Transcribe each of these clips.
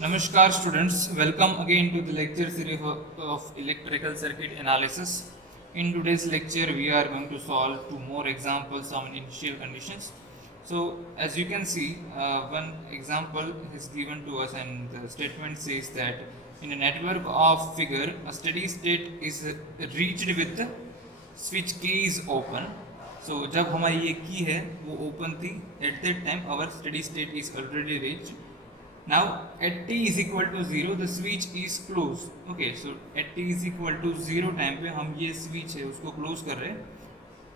Namaskar students, welcome again to the lecture series of electrical circuit analysis. In today's lecture we are going to solve two more examples on initial conditions. So as you can see, one example is given to us and the statement says that in a network of figure a steady state is reached with the switch key is open. So जब हमारी ये की है वो open थी, at that time our steady state is already reached. Now at t is equal to 0 the switch is closed. Okay, so at t is equal to 0 time पे हम ये switch है उसको close कर रहे हैं.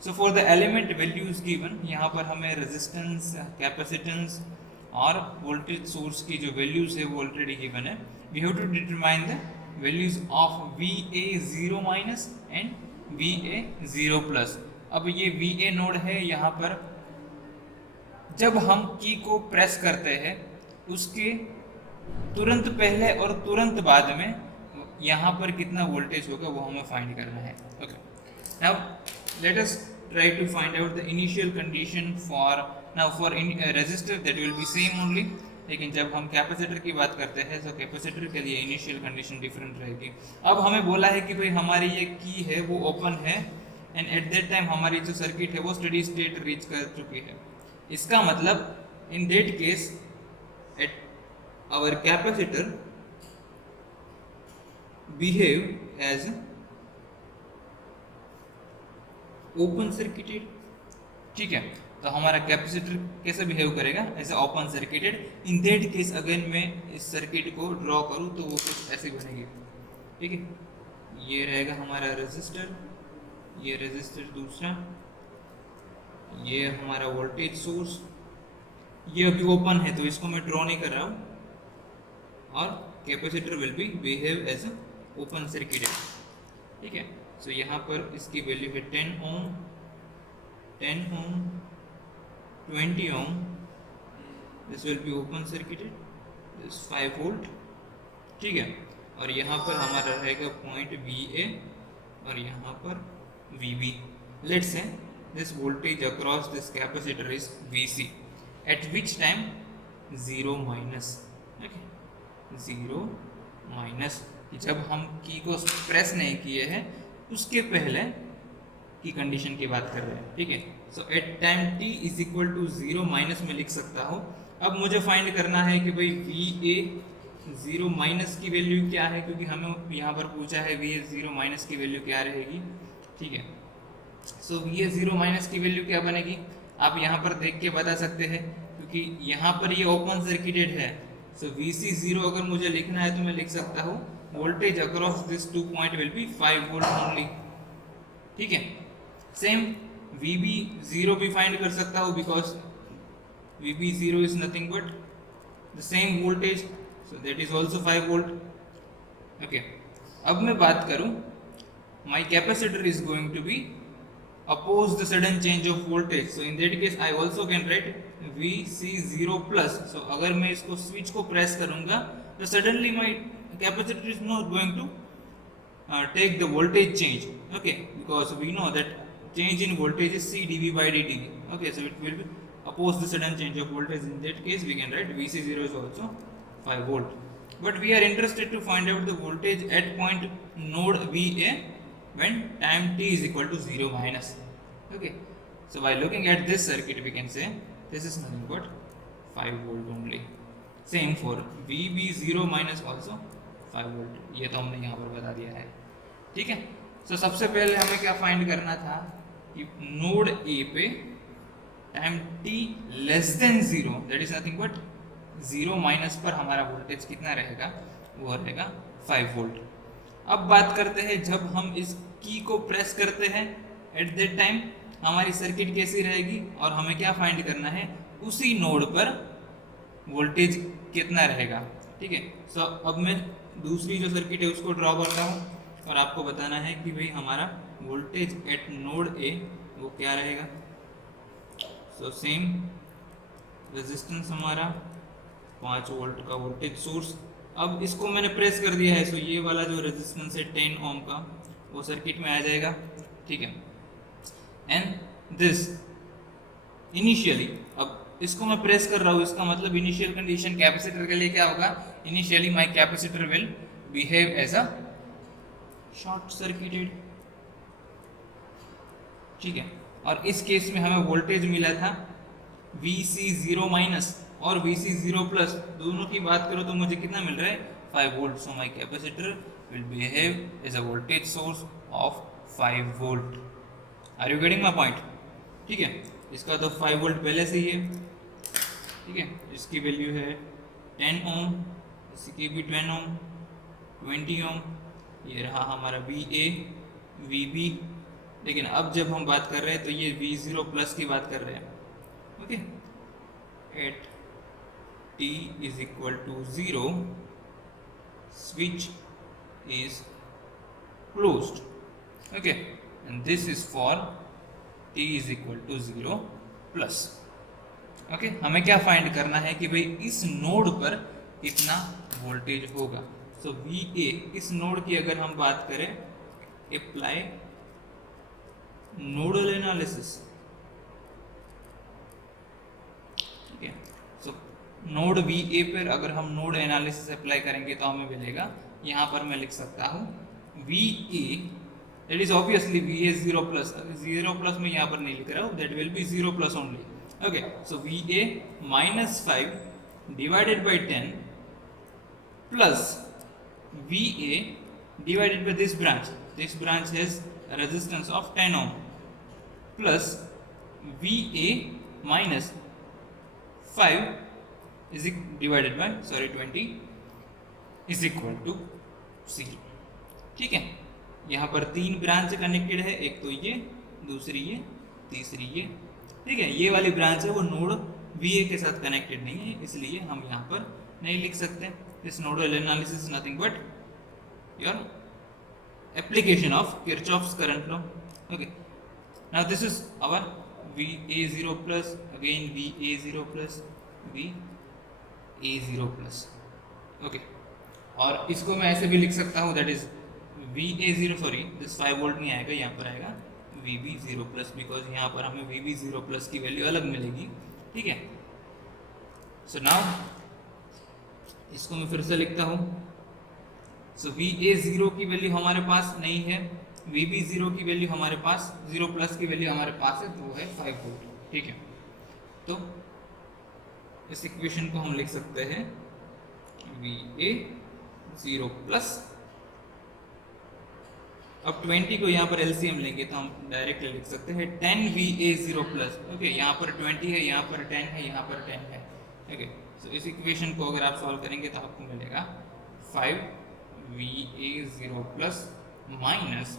So for the element values given, यहाँ पर हमें resistance, capacitance और voltage source की जो values है वो already given है. We have to determine the values of VA0 minus and VA0 plus. अब ये VA नोड है, यहाँ पर जब हम की को प्रेस करते हैं उसके तुरंत पहले और तुरंत बाद में यहाँ पर कितना वोल्टेज होगा वो हमें फाइंड करना है. Okay, now let us try to find out the initial condition for resistor that will be same only. लेकिन जब हम कैपेसिटर की बात करते हैं तो कैपेसिटर के लिए इनिशियल कंडीशन डिफरेंट रहेगी. अब हमें बोला है कि भाई हमारी ये की है वो ओपन है एंड एट दैट टाइम हमारी जो सर्किट है वो स्टेडी स्टेट रीच कर चुकी है. इसका मतलब इन that case at our capacitor behave as open circuited. ठीक है, तो हमारा कैपेसिटर कैसे बिहेव करेगा, ऐसे open circuited. In that case again मैं इस सर्किट को ड्रॉ करूं तो वो कुछ ऐसे बनेगी. ठीक है, ये रहेगा हमारा रेजिस्टर, ये रेजिस्टर दूसरा, ये हमारा वोल्टेज सोर्स. ये अभी ओपन है तो इसको मैं ड्रॉ नहीं कर रहा हूँ. और capacitor will be behave as open circuited. ठीक है, सो यहाँ पर इसकी वैल्यू है 10 ohm, 10 ohm, 20 ohm. This will be open circuited, this 5 volt. ठीक है, और यहाँ पर हमारा रहेगा पॉइंट VA और यहाँ पर VB. Let's say this voltage across this capacitor is VC. At which time 0 minus. Okay, 0 minus. जब हम की को प्रेस नहीं किए हैं उसके पहले की कंडीशन की बात कर रहे हैं. ठीक है, so at time t is equal to 0 minus में लिख सकता हूँ. अब मुझे फाइंड करना है कि भाई VA 0 माइनस की वैल्यू क्या है, क्योंकि हमें यहाँ पर पूछा है VA 0 माइनस की वैल्यू क्या रहेगी. ठीक है, सो VA 0 माइनस की वैल्यू क्या बनेगी आप यहाँ पर देख के बता सकते हैं, क्योंकि यहाँ पर ये ओपन सर्किटेड है. सो VC 0 अगर मुझे लिखना है तो मैं लिख सकता हूँ voltage across this 2 point will be 5 volt only. ठीक है, सेम VB 0 भी फाइंड कर सकता हूँ because VB 0 is nothing but the same voltage, so that is also 5 volt. Okay, अब मैं बात करूँ, my capacitor is going to be oppose the sudden change of voltage. So in that case I also can write VC0 plus. So अगर मैं इसको switch को press करूंगा तो suddenly my capacitor is not going to take the voltage change. Okay, because we know that change in voltage is C dV by dt. Okay, so it will be oppose the sudden change of voltage. In that case we can write VC0 is also 5 volt. But we are interested to find out the voltage at point node VA when time t is equal to 0 minus. Okay, so by looking at this circuit we can say this is nothing but 5 volt only. Same for VB0 minus also 5 volt. ये तो हमने यहाँ पर बता दिया है. ठीक है, so सबसे पहले हमें क्या फाइंड करना था कि नोड A पे time t less than 0 that is nothing but 0 minus पर हमारा वोल्टेज कितना रहेगा, वो रहेगा 5 वोल्ट. अब बात करते हैं जब हम इस की को प्रेस करते हैं एट दैट टाइम हमारी सर्किट कैसी रहेगी और हमें क्या फाइंड करना है, उसी नोड पर वोल्टेज कितना रहेगा. ठीक है, सो अब मैं दूसरी जो सर्किट है उसको ड्रॉ करता हूँ और आपको बताना है कि भाई हमारा वोल्टेज एट नोड A वो क्या रहेगा. सो सेम रेजिस्टेंस हमारा 5 वोल्ट का वोल्टेज सोर्स. अब इसको मैंने प्रेस कर दिया है, सो ये वाला जो रेजिस्टेंस है 10 ओम का वो सर्किट में आ जाएगा. ठीक है, एंड दिस इनिशियली अब इसको मैं प्रेस कर रहा हूँ, इसका मतलब इनिशियल कंडीशन कैपेसिटर के लिए क्या होगा, initially my capacitor will behave as a short circuited, ठीक है। और इस केस में हमें वोल्टेज मिला था Vc0 माइनस और Vc0 प्लस, दोनों की बात करो तो मुझे कितना मिल रहा है, 5 volt. So my capacitor will behave as a voltage source of 5 volt. Are you getting my point, ठीक है। इसका तो 5 वोल्ट पहले से ही है, ठीक है। इसकी वैल्यू है 10 ओम, इसकी भी 10 ओम, 20 ओम। ये रहा हमारा VA VB, लेकिन अब जब हम बात कर रहे हैं तो ये V0 प्लस की बात कर रहे हैं, okay. At t is equal to 0 switch is closed, okay, and this is for t is equal to 0 plus, okay. हमें क्या फाइंड करना है कि भाई इस नोड पर कितना वोल्टेज होगा। सो VA, इस नोड की अगर हम बात करें, अप्लाई नोडल एनालिसिस, ठीक है। सो नोड VA पर अगर हम नोड एनालिसिस अप्लाई करेंगे तो हमें मिलेगा, यहाँ पर मैं लिख सकता हूँ VA, that is obviously VA 0 plus, 0 plus में यहाँ पर नहीं लिख रहा हूँ, that will be 0 plus only, okay. So VA minus 5 divided by 10 plus VA divided by this branch has a resistance of 10 ohm, plus VA minus 5 is divided by 20 is equal to 0, ठीक है। यहाँ पर 3 branch connected है, एक तो ये, दूसरी ये, तीसरी ये, ठीक है। ये वाली ब्रांच है वो नोड VA के साथ कनेक्टेड नहीं है, इसलिए हम यहाँ पर नहीं लिख सकते। This nodal analysis nothing but your application of Kirchhoff's current law, okay. Now this is our VA0 plus, again VA0 plus, VA0 plus, okay. और इसको मैं ऐसे भी लिख सकता हूँ, that is VA0, sorry this 5 volt नहीं आएगा, यहाँ पर आएगा VB0 प्लस, बिकॉज यहाँ पर हमें VB0 प्लस की वैल्यू अलग मिलेगी, ठीक है। सो नाउ इसको मैं फिर से लिखता हूँ। सो VA0 की वैल्यू हमारे पास नहीं है, VB0 की वैल्यू हमारे पास, 0 प्लस की वैल्यू हमारे पास है, तो वो है 5 वोल्ट, ठीक है। तो इस इक्वेशन को हम लिख सकते हैं VA0 प्लस, अब 20 को यहाँ पर LCM लेंगे तो हम डायरेक्टली लिख सकते हैं 10 VA0 प्लस, ओके। यहाँ पर 20 है, यहाँ पर 10 है, यहाँ पर 10 है, ओके। सो इस इक्वेशन को अगर आप सॉल्व करेंगे तो आपको मिलेगा 5 VA0 plus minus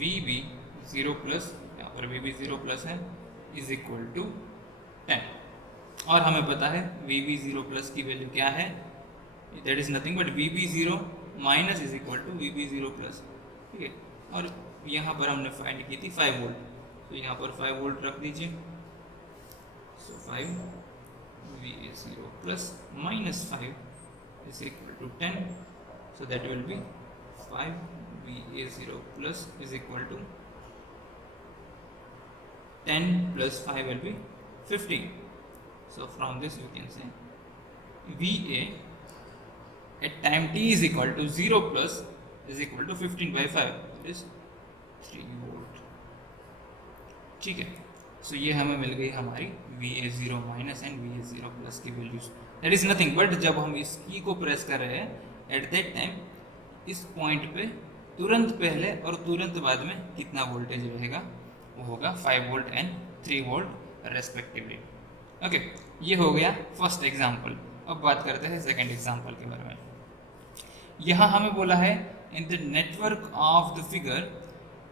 VB0 plus, यहाँ पर VB0 प्लस है, इज इक्वल टू 10। और हमें पता है VB0 प्लस की वैल्यू क्या है, that is nothing but VB0 minus is equal to VB0 plus, ठीक है। और यहाँ पर हमने फाइंड की थी 5 वोल्ट, तो यहाँ पर 5 वोल्ट रख दीजिए। So 5 VA0 plus minus 5 is equal to 10, so that will be 5 VA0 plus is equal to 10 plus 5 will be 15। So from this you can say VA at time t is equal to 0 plus is equal to 15 by 5, that is 3 volt, ठीक है। So ये हमें मिल गई हमारी VA0 minus and VA0 plus की values, that is nothing but जब हम इस की को प्रेस कर रहे हैं एट दैट टाइम, इस पॉइंट पे तुरंत पहले और तुरंत बाद में कितना वोल्टेज रहेगा, वो होगा 5 volt and 3 volt respectively, okay. ये हो गया फर्स्ट एग्जाम्पल। अब बात करते हैं सेकेंड एग्जाम्पल के बारे में। यहाँ हमें बोला है in the network of the figure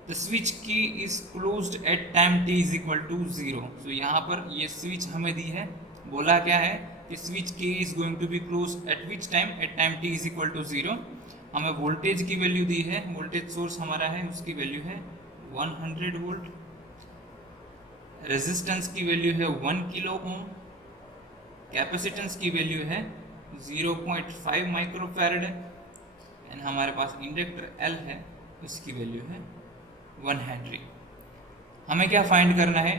the switch key is closed at time t is equal to 0। तो यहाँ पर ये स्विच हमें दी है, बोला क्या है कि switch k is going to be close at which time, at time t is equal to 0। हमें वोल्टेज की वैल्यू दी है, वोल्टेज सोर्स हमारा है, उसकी वैल्यू है 100 वोल्ट, रेजिस्टेंस की वैल्यू है 1 किलो ओम, कैपेसिटेंस की वैल्यू है 0.5 माइक्रोफैरड है, एंड हमारे पास इंडक्टर L है, उसकी वैल्यू है 1 हेनरी। हमें क्या फाइंड करना है,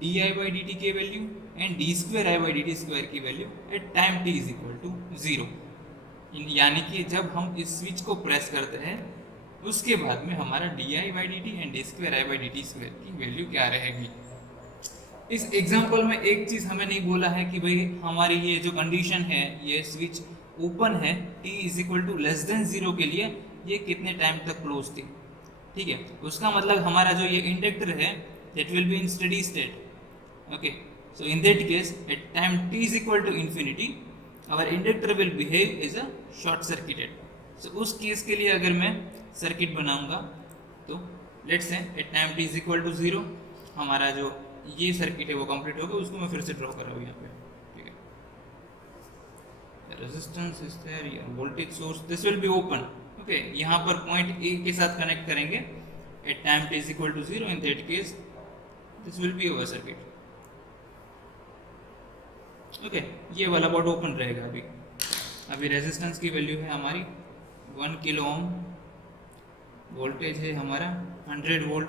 di by dt की value and D square I by D T square की value at time t is equal to 0। यानी कि जब हम इस स्विच को प्रेस करते हैं उसके बाद में हमारा D I by D T and D square I by D T square की वैल्यू क्या रहेगी। इस एग्जाम्पल में एक चीज़ हमें नहीं बोला है कि भाई हमारी ये जो कंडीशन है, ये स्विच ओपन है t is equal to less than 0 के लिए, ये कितने टाइम तक क्लोज थी। ठीक है, उसका मतलब हमारा जो ये इंडक्टर है that will be in steady state. Okay, so in that case at time t is equal to infinity our inductor will behave as a short circuited. So उस केस के लिए अगर मैं सर्किट बनाऊंगा तो let's say at time t is equal to 0 हमारा जो ये सर्किट है वो कंप्लीट हो गया। उसको मैं फिर से ड्रॉ कर रहा हूँ यहाँ पे। ठीक है, रेजिस्टेंस इज देयर, या voltage source, this will be open. Okay, यहाँ पर पॉइंट ए के साथ कनेक्ट करेंगे at time t is equal to 0। In that case this will be our circuit. Okay, ये वाला बोर्ड ओपन रहेगा। अभी रेजिस्टेंस की वैल्यू है हमारी 1 किलो ओम, वोल्टेज है हमारा 100 वोल्ट।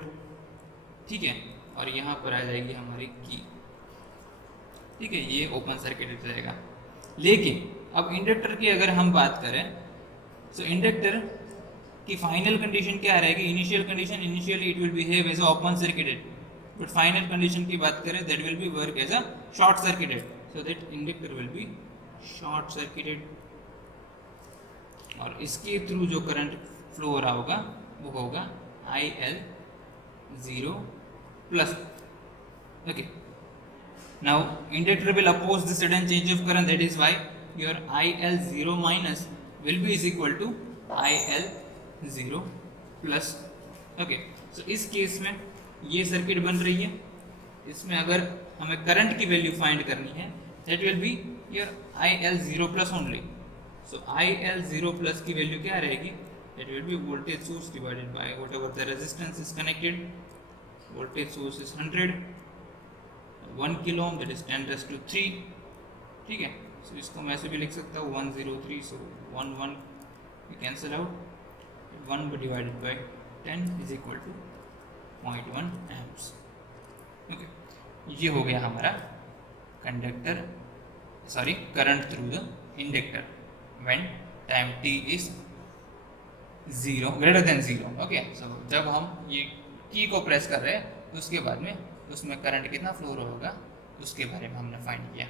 ठीक है, और यहाँ पर आ जाएगी हमारी की। ठीक है, ये ओपन सर्किट रहेगा। लेकिन अब इंडक्टर की अगर हम बात करें तो इंडक्टर की फाइनल कंडीशन क्या रहेगी। Initial condition, initially it will behave as a open circuited, but final condition की बात करें that will be work as a short circuited. So that inductor will be short circuited और इसके through जो current flow हो रहा होगा वो होगा IL 0 plus. Okay, now inductor will oppose the sudden change of current, that is why your IL 0 minus will be is equal to IL 0 plus. Okay, so इस case में ये circuit बन रही है। इसमें अगर हमें करंट की वैल्यू फाइंड करनी है that will be your IL 0 plus only. So IL 0 plus की वैल्यू क्या रहेगी, that will be voltage source divided by whatever the resistance is connected. Voltage source is 100, 1 kilo ohm, that is 10 raised to 3. ठीक है, so इसको मैं ऐसे भी लिख सकता हूँ 103, so 1 we cancel out, 1 divided by 10 is equal to 0.1 amps. Okay, ये हो गया हमारा conductor current through the inductor when time t is 0 greater than 0. Okay, so जब हम ये की को प्रेस कर रहे हैं उसके बाद में उसमें करंट कितना फ्लो होगा उसके बारे में हमने फाइंड किया।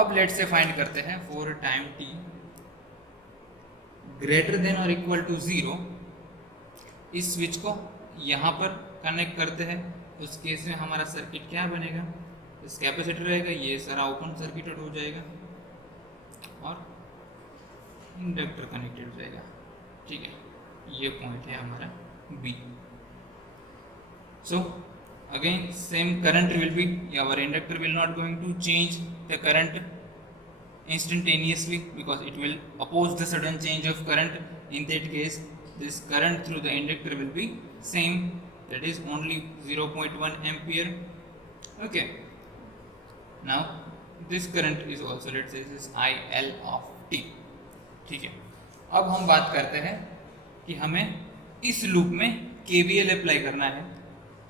अब लेट से फाइंड करते हैं for time t greater than और इक्वल टू 0 इस स्विच को यहाँ पर कनेक्ट करते हैं। उस केस में हमारा सर्किट क्या बनेगा, इस कैपेसिटर रहेगा, ये सारा ओपन सर्किटेड हो जाएगा और इंडक्टर कनेक्टेड हो जाएगा। ठीक है, ये पॉइंट है हमारा B. So again same current will be, our inductor will not going to change the current instantaneously because it will oppose the sudden change of current. In that case this current through the inductor will be same, that is only 0.1 ampere. Okay, now this current is also, let's say this is IL of t. ठीक है, अब हम बात करते हैं कि हमें इस लूप में KVL अप्लाई करना है।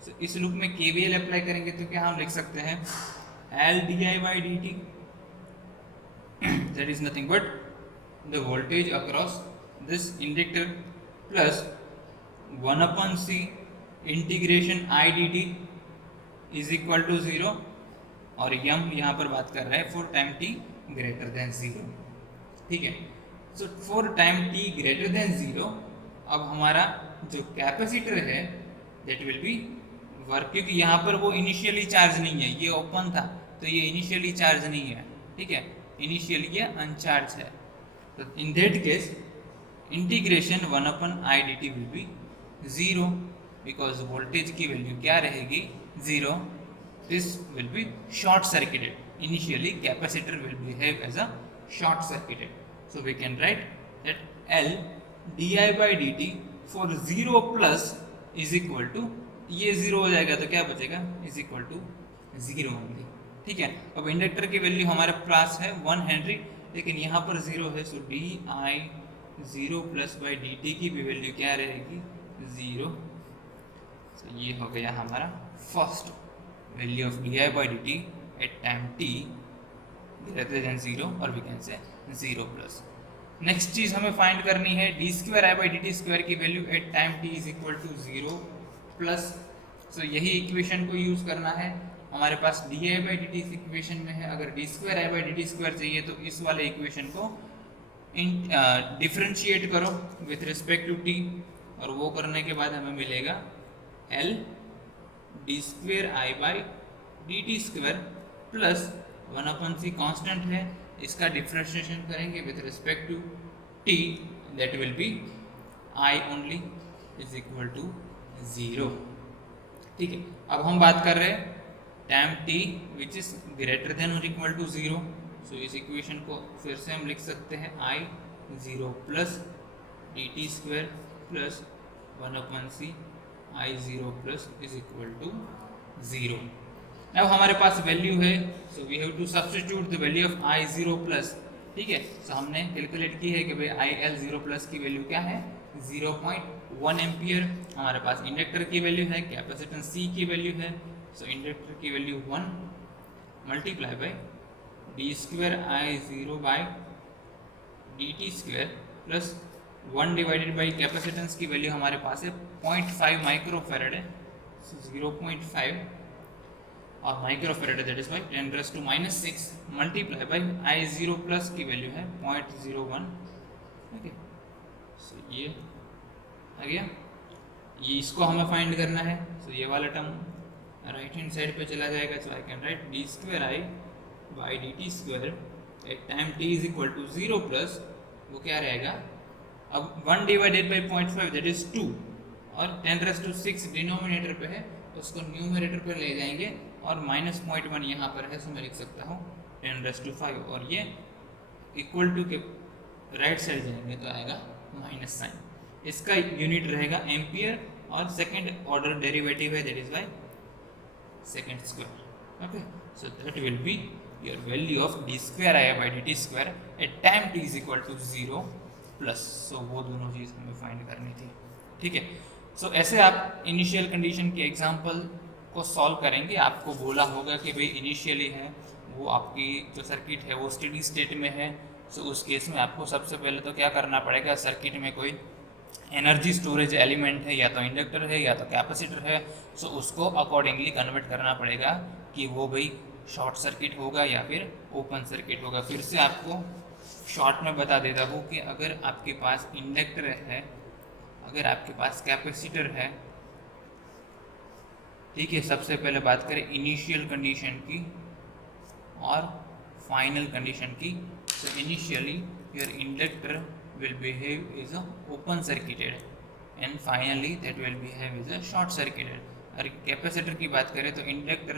तो इस लूप में KVL अप्लाई करेंगे तो क्या हम लिख सकते हैं L di by dt, that is nothing but the voltage across this inductor plus 1 upon C integration I dt is equal to 0 और यम यहाँ पर बात कर रहा है for time t greater than 0। ठीक है, so for time t greater than 0 अब हमारा जो कैपेसिटर है दैट विल बी वर्क, क्योंकि यहाँ पर वो इनिशियली चार्ज नहीं है, ये ओपन था तो ये इनिशियली चार्ज नहीं है। ठीक है, इनिशियली ये अनचार्ज है। तो in that case integration 1 upon I D T will be 0 because voltage की वैल्यू क्या रहेगी 0। This will be short circuited, initially capacitor will behave as a short circuited. So we can write that L di by dt for 0 plus is equal to, ये 0 हो जाएगा तो क्या बचेगा is equal to 0 only. ठीक है, अब inductor की वैल्यू हमारे पास है 1 हेनरी, लेकिन यहाँ पर 0 है, so D I 0 plus by D T की भी वैल्यू क्या रहेगी 0। तो ये हो गया हमारा first value of D I by D T at time t greater than 0 और we can say 0 plus. Next चीज हमें फाइंड करनी है D square I by D T square की value at time t is equal to 0 plus. So यही equation को use करना है। हमारे पास D I by D T इस इक्वेशन में है, अगर D square I by D T square चाहिए तो इस वाले इक्वेशन को डिफ्रेंशिएट करो विथ रिस्पेक्ट टू t, और वो करने के बाद हमें मिलेगा L D square I by D T square plus 1/c constant है, इसका डिफ्रेंशिएशन करेंगे with respect to t, that will be I only is equal to 0। ठीक है, अब हम बात कर रहे हैं time t which is greater than और इक्वल टू 0। सो इस इक्वेशन को फिर से हम लिख सकते हैं I 0 plus D T square plus 1/c I 0 plus is equal to 0। अब हमारे पास वैल्यू है, so we have to substitute the value of I 0 plus. ठीक है, सो हमने कैलकुलेट की है कि भाई I L 0 प्लस की वैल्यू क्या है 0.1 एम्पियर। हमारे पास इंडक्टर की वैल्यू है, कैपेसिटेंस C की वैल्यू है, सो इंडक्टर की value 1 multiply by D square I 0 by D T square plus 1 divided by capacitance की वैल्यू हमारे पास है 0.5 माइक्रोफैरड है, सो 0.5 और microfarad that is by 10⁻⁻⁶ multiply by I 0 plus की वैल्यू है 0.01। ओके, सो ये आ गया, ये इसको हमें फाइंड करना है। सो ये वाला टर्म राइट हैंड साइड पे चला जाएगा, so I can write D square I by D T square at time t is equal to 0 plus वो क्या रहेगा, अब 1 डिवाइडेड बाई 0.5 दैट इज 2 और 10⁻⁶ डिनोमिनेटर पे है, उसको न्यूमरेटर पे ले जाएंगे और -0.1 यहाँ पर है, सो मैं लिख सकता हूँ 10⁻⁵ और ये इक्वल टू के राइट साइड जाएंगे तो आएगा माइनस साइन। इसका यूनिट रहेगा एम्पियर और सेकेंड ऑर्डर डेरिवेटिव है that is by second square. Okay, so that will be your value of D square I by D T square at time t is equal to 0 plus. सो वो दोनों चीज़ हमें find करनी थी। ठीक है, सो ऐसे आप इनिशियल कंडीशन के एग्जाम्पल को सॉल्व करेंगे। आपको बोला होगा कि भाई इनिशियली है वो आपकी जो सर्किट है वो स्टेडी स्टेट में है, सो उस केस में आपको सबसे पहले तो क्या करना पड़ेगा, सर्किट में कोई एनर्जी स्टोरेज एलिमेंट है, या तो इंडक्टर है या तो कैपेसिटर है, सो उसको अकॉर्डिंगली कन्वर्ट करना पड़ेगा कि वो भाई शॉर्ट सर्किट होगा या फिर ओपन सर्किट होगा। फिर से आपको शॉर्ट में बता देता हूँ कि अगर आपके पास इंडक्टर है, अगर आपके पास कैपेसिटर है, ठीक है, सबसे पहले बात करें इनिशियल कंडीशन की और फाइनल कंडीशन की। So initially your inductor will behave as a open circuited and finally that will behave as a short circuited। और कैपेसिटर की बात करें तो inductor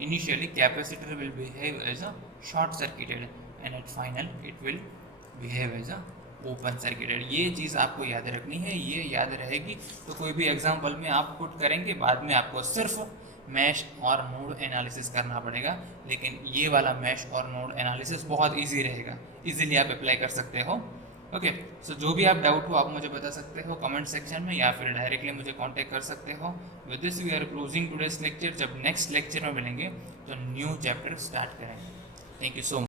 initially capacitor will behave as a short circuited and at final it will behave as a open circuited. ये चीज़ आपको याद रखनी है, ये याद रहेगी तो कोई भी एग्जांपल में आप पुट करेंगे, बाद में आपको सिर्फ मैश और नोड एनालिसिस करना पड़ेगा, लेकिन ये वाला मैश और नोड एनालिसिस बहुत इजी रहेगा, इजीली आप अप्लाई कर सकते हो। ओके, सो जो भी आप डाउट हो आप मुझे बता सकते हो कमेंट सेक्शन में या फिर डायरेक्टली मुझे कांटेक्ट कर सकते हो। With this we are closing today's lecture. जब नेक्स्ट लेक्चर में मिलेंगे तो न्यू चैप्टर स्टार्ट करेंगे। Thank you so much.